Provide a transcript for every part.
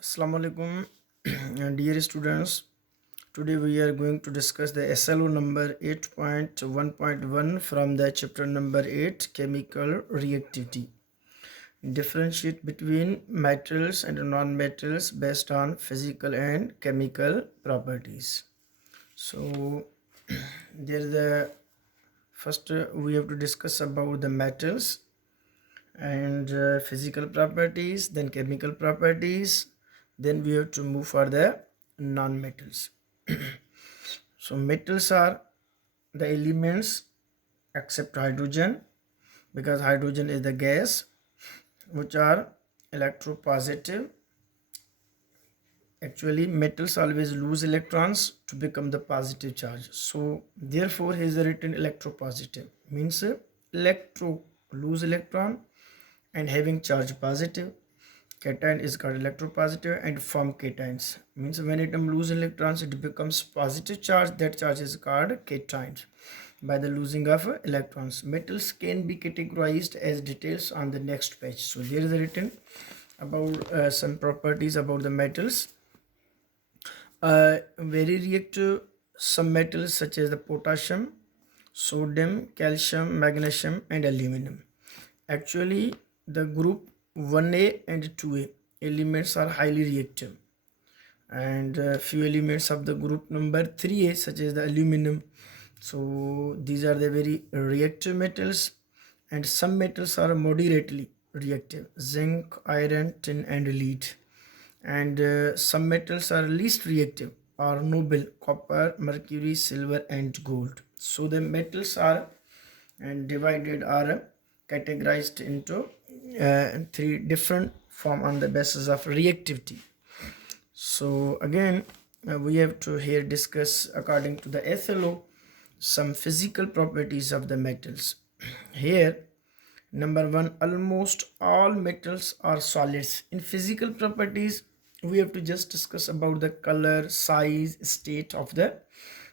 Assalamu alaikum, dear students. Today we are going to discuss the SLO number 8.1.1 from the chapter number 8, chemical reactivity. Differentiate between metals and non-metals based on physical and chemical properties. So there the first we have to discuss about the metals and physical properties, then chemical properties, then we have to move for the non-metals. So metals are the elements except hydrogen, because hydrogen is the gas, which are electropositive. Actually metals always lose electrons to become the positive charge, so therefore here is written electropositive, means electro lose electron and having charge positive. Cation is called electropositive and form cations, means when atom lose electrons it becomes positive charge, that charge is called cations by the losing of electrons. Metals can be categorized as details on the next page. So there is written about some properties about the metals. Very reactive some metals such as the potassium, sodium, calcium, magnesium and aluminum. Actually the group 1a and 2a elements are highly reactive, and few elements of the group number 3a such as the aluminum, so these are the very reactive metals. And some metals are moderately reactive: zinc, iron, tin and lead. And some metals are least reactive or noble: copper, mercury, silver and gold. So the metals are and divided or categorized into three different form on the basis of reactivity. So again we have to here discuss according to the SLO some physical properties of the metals. Here number one, almost all metals are solids. In physical properties we have to just discuss about the color, size, state of the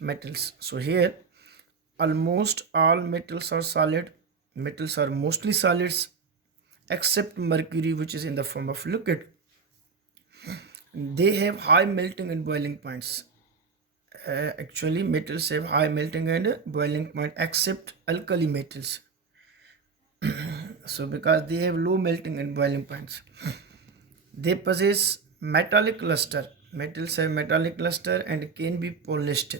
metals. So here almost all metals are solid. Metals are mostly solids except mercury, which is in the form of liquid. They have high melting and boiling points. Actually metals have high melting and boiling point except alkali metals. So because they have low melting and boiling points, they possess metallic luster. Metals have metallic luster and can be polished,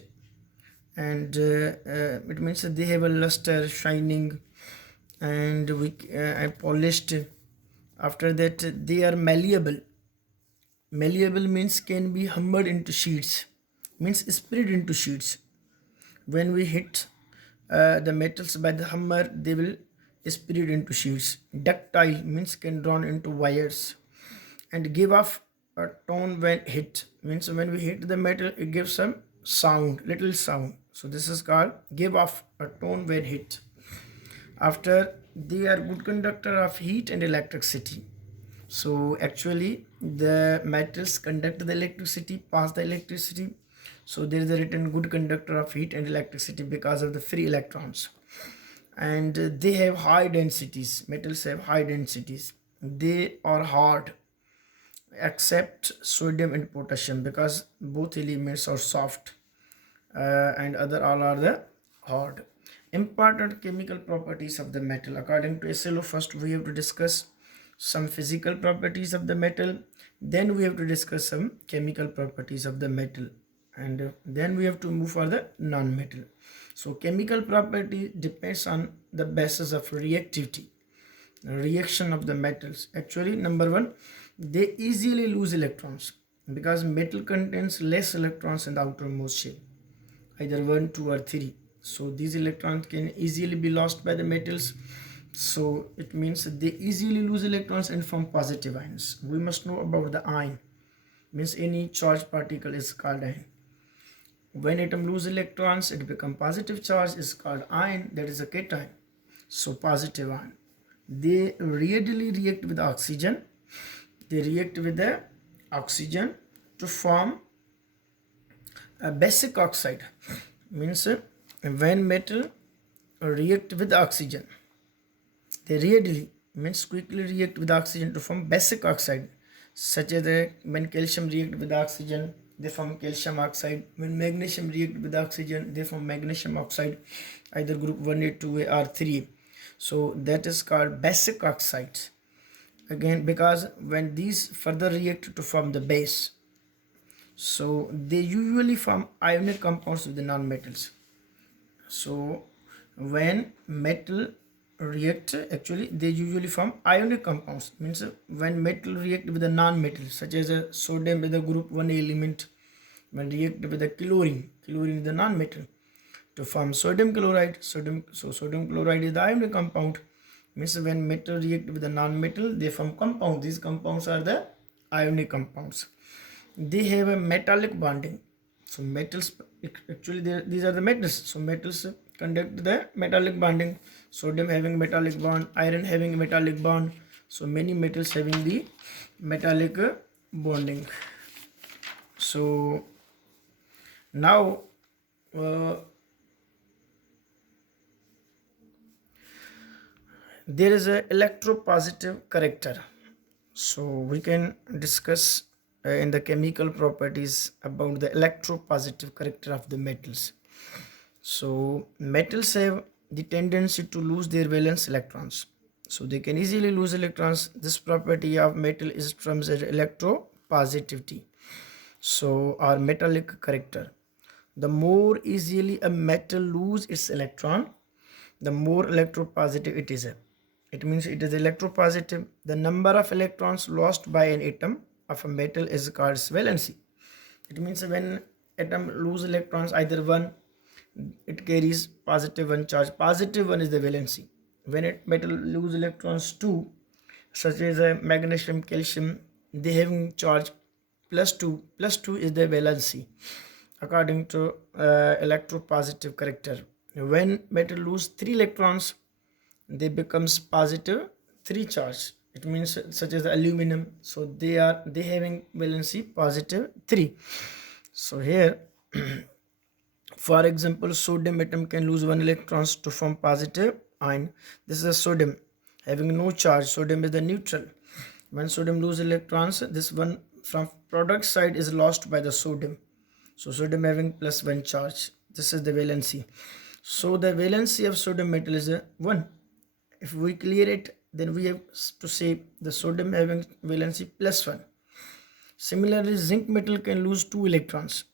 and it means that they have a luster, shining, and polished. After that they are malleable. Malleable means can be hammered into sheets, means spread into sheets. When we hit the metals by the hammer, they will spread into sheets. Ductile means can drawn into wires. And give off a tone when hit, means when we hit the metal it gives some sound, little sound. So this is called give off a tone when hit. After they are good conductor of heat and electricity. So actually the metals conduct the electricity, pass the electricity. So there is a written good conductor of heat and electricity because of the free electrons. And they have high densities. Metals have high densities. They are hard except sodium and potassium, because both elements are soft, and other all are the hard. Important chemical properties of the metal according to SLO. First we have to discuss some physical properties of the metal, then we have to discuss some chemical properties of the metal, and then we have to move for the non-metal. So chemical property depends on the basis of reactivity, reaction of the metals. Actually number one, they easily lose electrons because metal contains less electrons in the outermost shell, either 1, 2 or 3. So these electrons can easily be lost by the metals. So it means they easily lose electrons and form positive ions. We must know about the ion, means any charged particle is called ion. When atom lose electrons it become positive charge, is called ion, that is a cation. So positive ion, they readily react with oxygen. They react with the oxygen to form a basic oxide, means when metal react with oxygen, they readily means quickly react with oxygen to form basic oxide. such as when calcium react with oxygen, they form calcium oxide. When magnesium react with oxygen, they form magnesium oxide, either group 1A, 2A or 3A. So that is called basic oxides. Again, because when these further react to form the base, so they usually form ionic compounds with the non-metals. So when metal react, actually they usually form ionic compounds, means when metal react with a non-metal such as a sodium with a group 1 element, when react with a chlorine is the non-metal to form sodium chloride. Sodium chloride is the ionic compound, means when metal react with a non-metal they form compounds. These compounds are the ionic compounds. They have a metallic bonding. So metals, actually these are the metals. So metals conduct the metallic bonding. Sodium having metallic bond, iron having metallic bond. So many metals having the metallic bonding. So now there is a electropositive character. So we can discuss in the chemical properties about the electropositive character of the metals. So metals have the tendency to lose their valence electrons. So they can easily lose electrons. This property of metal is termed as electropositivity. So our metallic character. The more easily a metal lose its electron, the more electropositive it is. It means it is electropositive. The number of electrons lost by an atom of a metal is called valency. It means when atom lose electrons, either one, it carries positive one charge. Positive one is the valency. When metal lose electrons two, such as magnesium, calcium, they having charge plus 2. Plus 2 is the valency according to electropositive character. When metal lose 3 electrons, they becomes positive 3 charge. It means such as the aluminum, so they having valency positive 3. So here for example, sodium atom can lose 1 electrons to form positive ion. This is a sodium having no charge. Sodium is the neutral. When sodium lose electrons, this one from product side is lost by the sodium. So sodium having plus 1 charge. This is the valency. So the valency of sodium metal is a 1. If we clear it, then we have to say the sodium having valency plus 1. Similarly, zinc metal can lose 2 electrons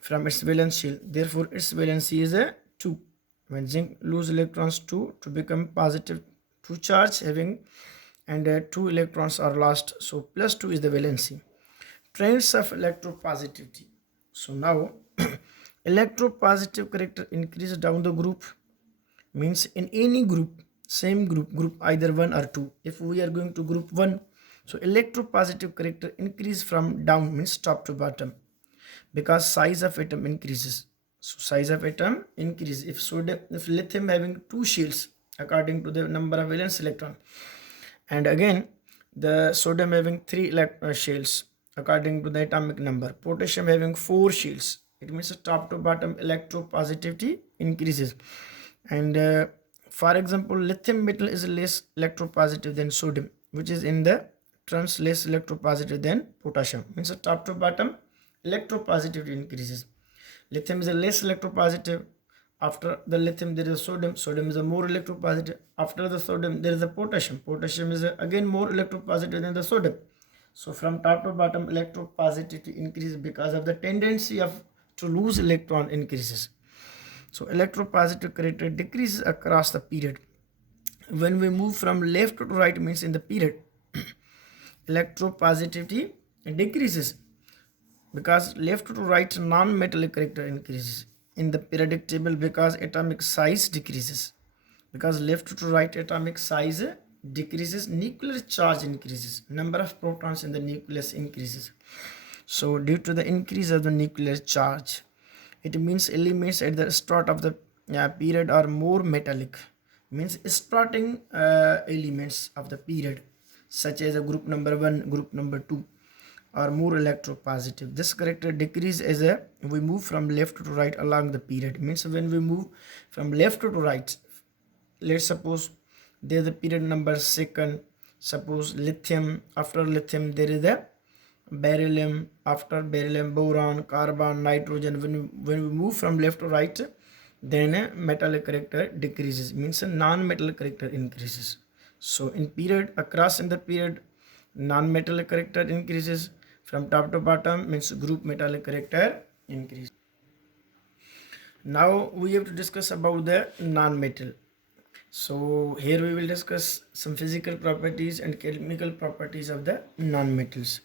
from its valence shell. Therefore, its valency is a 2. When zinc lose electrons 2 to become positive 2 charge having, and 2 electrons are lost. So plus 2 is the valency. Traits of electropositivity. So now electropositive character increase down the group, means in any group, same group either 1 or 2. If we are going to group 1, so electropositive character increase from down, means top to bottom, because size of atom increases. So size of atom increase. If lithium having 2 shells according to the number of valence electron, and again the sodium having 3 shells according to the atomic number. Potassium having 4 shells. It means top to bottom electropositivity increases. And for example, lithium metal is less electropositive than sodium, which is in the terms less electropositive than potassium. Means top to bottom electropositivity increases. Lithium is a less electropositive. After the lithium there is sodium. Sodium is a more electropositive. After the sodium there is a potassium. Potassium is again more electropositive than the sodium. So from top to bottom electropositivity increases because of the tendency of to lose electron increases. So electropositive character decreases across the period. When we move from left to right, means in the period, electropositivity decreases because left to right non-metallic character increases. In the periodic table, because atomic size decreases. Because left to right atomic size decreases, nuclear charge increases, number of protons in the nucleus increases. So due to the increase of the nuclear charge, it means elements at the start of the period are more metallic, means starting elements of the period such as a group number 1, group number 2 are more electropositive. This character decrease as we move from left to right along the period. Means when we move from left to right, let's suppose there's a period number 2nd, Suppose lithium, after lithium there is the beryllium, after beryllium boron, carbon, nitrogen. When we move from left to right, then a metallic character decreases, means a non-metal character increases. So in period, across in the period, non-metallic character increases. From top to bottom means group metallic character increase. Now we have to discuss about the non-metal. So here we will discuss some physical properties and chemical properties of the non-metals.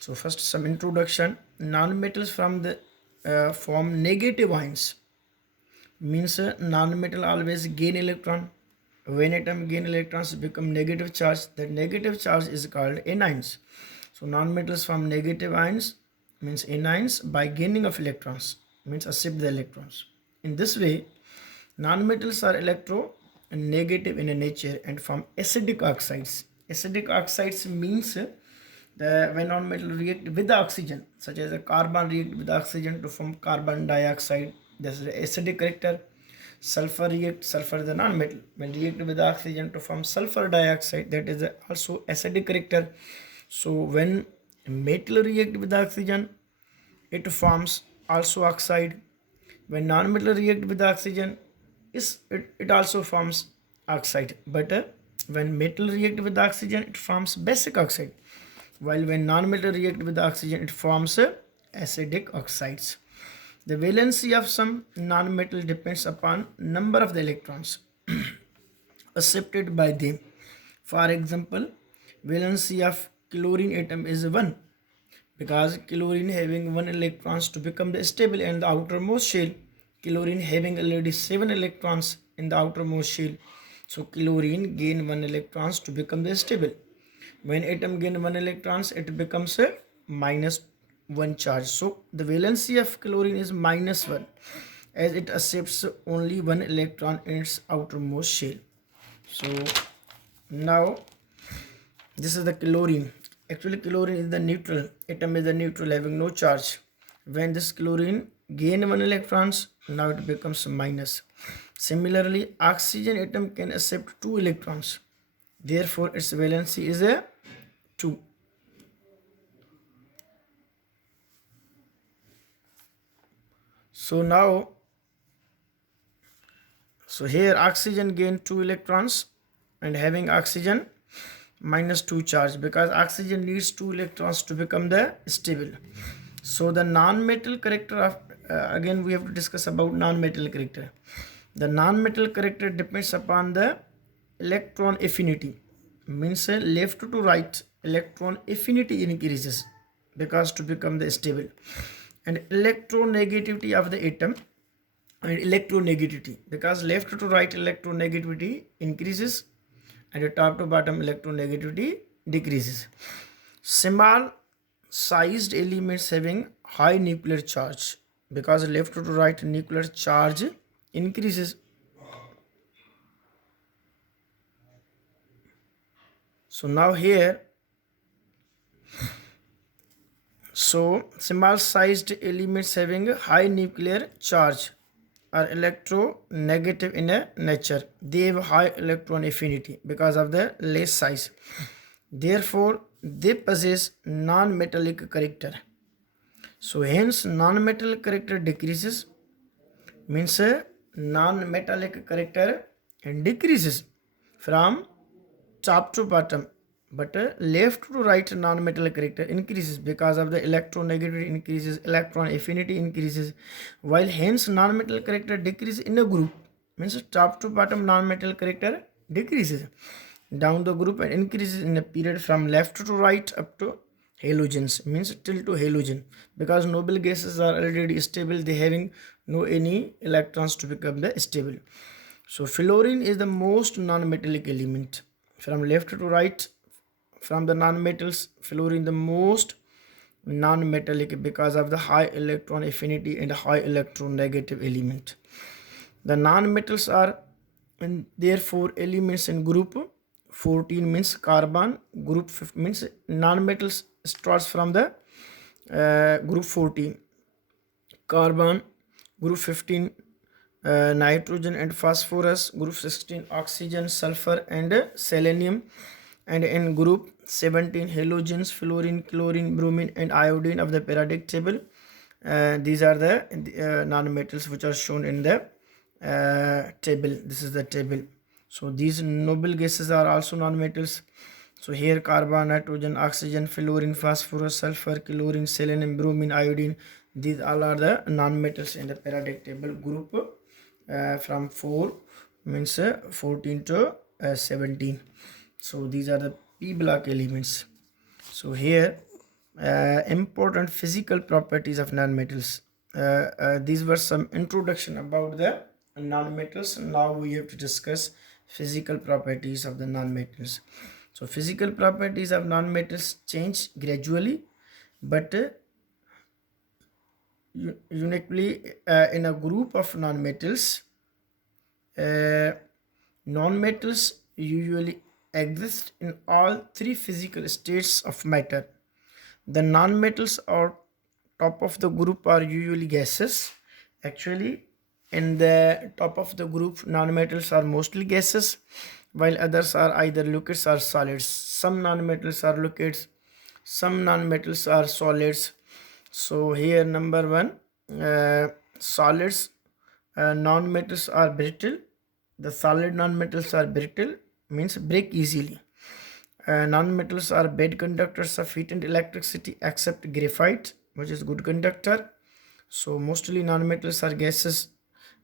So first some introduction. Non-metals from the form negative ions, means non-metal always gain electron. When atom gain electrons become negative charge, that negative charge is called anions. So non-metals form negative ions, means anions, by gaining of electrons, means accept the electrons. In this way, non-metals are electronegative in nature and form acidic oxides. Acidic oxides means when non-metal react with the oxygen, such as a carbon react with oxygen to form carbon dioxide, this is the acidic character. Sulfur react, sulfur is the non-metal, when react with oxygen to form sulfur dioxide, that is also acidic character. So when metal react with oxygen, it forms also oxide. When non-metal react with oxygen, it also forms oxide. But when metal react with oxygen, it forms basic oxide. While when non-metal react with oxygen, it forms acidic oxides. The valency of some non-metal depends upon number of the electrons accepted by them. For example, valency of chlorine atom is 1, because chlorine having 1 electrons to become the stable in the outermost shell. Chlorine having already 7 electrons in the outermost shell. So chlorine gain 1 electrons to become the stable. When atom gain 1 electrons, it becomes a minus 1 charge. So the valency of chlorine is minus 1, as it accepts only 1 electron in its outermost shell. So now this is the chlorine. Actually chlorine is the neutral. Atom is the neutral having no charge. When this chlorine gain 1 electrons, now it becomes minus. Similarly, oxygen atom can accept 2 electrons. Therefore, its valency is a 2. So now, here oxygen gain 2 electrons and having oxygen minus 2 charge, because oxygen needs 2 electrons to become the stable. So the non-metal character of, again we have to discuss about non-metal character. The non-metal character depends upon the electron affinity, means left to right electron affinity increases because to become the stable, and electronegativity of the atom and electronegativity, because left to right electronegativity increases and the top to bottom electronegativity decreases. Small sized elements having high nuclear charge, because left to right nuclear charge increases. So now here, so small sized elements having high nuclear charge are electronegative in a nature. They have high electron affinity because of the less size. Therefore, they possess non-metallic character. So hence non-metallic character decreases, means non-metallic character decreases from top to bottom, but left to right non-metallic character increases because of the electronegativity increases, electron affinity increases, while hence non-metal character decreases in a group, means top to bottom non-metal character decreases down the group and increases in a period from left to right up to halogens, means till to halogen, because noble gases are already stable, they having no any electrons to become the stable. So fluorine is the most non-metallic element. From left to right, from the non-metals, fluorine the most non-metallic because of the high electron affinity and high electronegative element. The non-metals are, and therefore elements in group 14 means carbon, group 15 means non-metals starts from the group 14, carbon, group 15 nitrogen and phosphorus, group 16 oxygen, sulfur and selenium, And in group 17, halogens, fluorine, chlorine, bromine, and iodine of the periodic table. These are the non-metals which are shown in the table. This is the table. So these noble gases are also non-metals. So here carbon, nitrogen, oxygen, fluorine, phosphorus, sulfur, chlorine, selenium, bromine, iodine. These all are the non-metals in the periodic table group from 4 means 14 to 17. So these are the p block elements. So here important physical properties of nonmetals. These were some introduction about the nonmetals. Now we have to discuss physical properties of the nonmetals. So physical properties of nonmetals change gradually, but uniquely in a group of nonmetals. Nonmetals usually exist in all three physical states of matter. The nonmetals are top of the group are usually gases. Actually, in the top of the group, nonmetals are mostly gases, while others are either liquids or solids. Some nonmetals are liquids, some nonmetals are solids. So here number one, solids, nonmetals are brittle. The solid nonmetals are brittle, means break easily. Non-metals are bad conductors of heat and electricity except graphite, which is good conductor. So mostly non-metals are gases,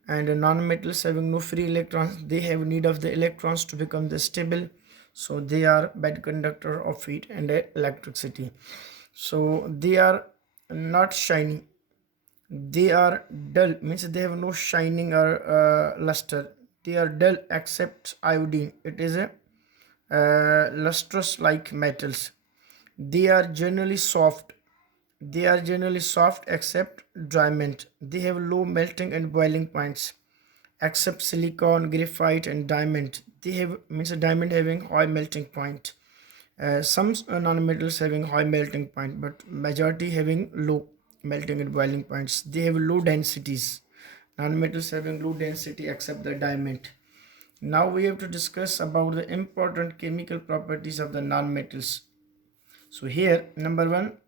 and non-metals having no free electrons, they have need of the electrons to become the stable. So they are bad conductor of heat and electricity. So they are not shiny. They are dull, means they have no shining or luster. They are dull except iodine. It is a lustrous like metals. They are generally soft. They are generally soft except diamond. They have low melting and boiling points except silicon, graphite, and diamond. They have, means a diamond having high melting point. Some non-metals having high melting point, but majority having low melting and boiling points. They have low densities. Non-metals having low density except the diamond. Now we have to discuss about the important chemical properties of the non-metals. So here number one,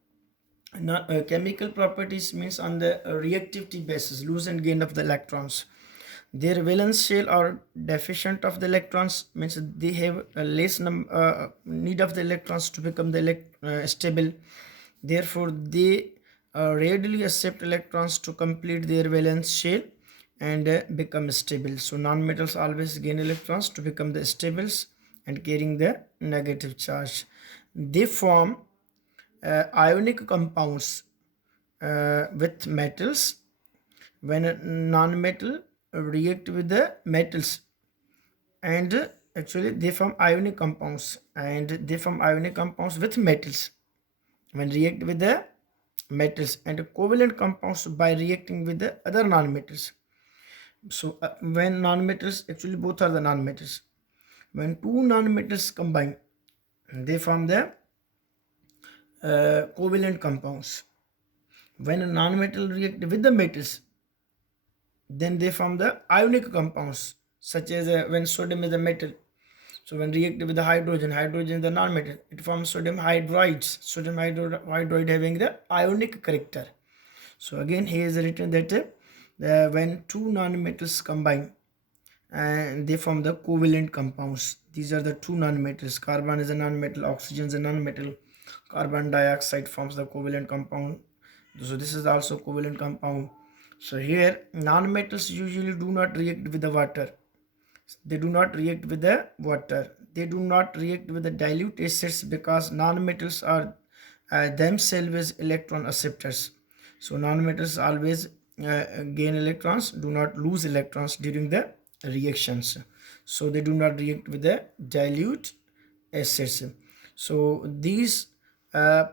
chemical properties means on the reactivity basis, lose and gain of the electrons. Their valence shell are deficient of the electrons, means they have a less need of the electrons to become the stable. Therefore they readily accept electrons to complete their valence shell and become stable. So non-metals always gain electrons to become the stables and carrying the negative charge. They form ionic compounds with metals. When a non-metal react with the metals, and actually they form ionic compounds, and they form ionic compounds with metals when react with the metals, and covalent compounds by reacting with the other non-metals. So when non-metals, actually both are the non-metals, when two non-metals combine, they form the covalent compounds. When a non-metal react with the metals, then they form the ionic compounds, such as when sodium is a metal. So when react with the hydrogen, hydrogen is the non-metal, it forms sodium hydrides. Sodium hydride having the ionic character. So again here is written that when two non-metals combine, and they form the covalent compounds. These are the two non-metals. Carbon is a non-metal, oxygen is a non-metal. Carbon dioxide forms the covalent compound. So this is also covalent compound. So here non-metals usually do not react with the water. They do not react with the water. They do not react with the dilute acids because non-metals are themselves electron acceptors. So non-metals always gain electrons, do not lose electrons during the reactions. So they do not react with the dilute acids. So these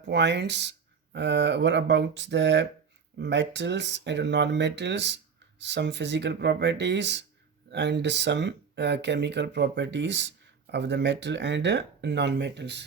points were about the metals and non-metals, some physical properties and some chemical properties of the metal and non-metals.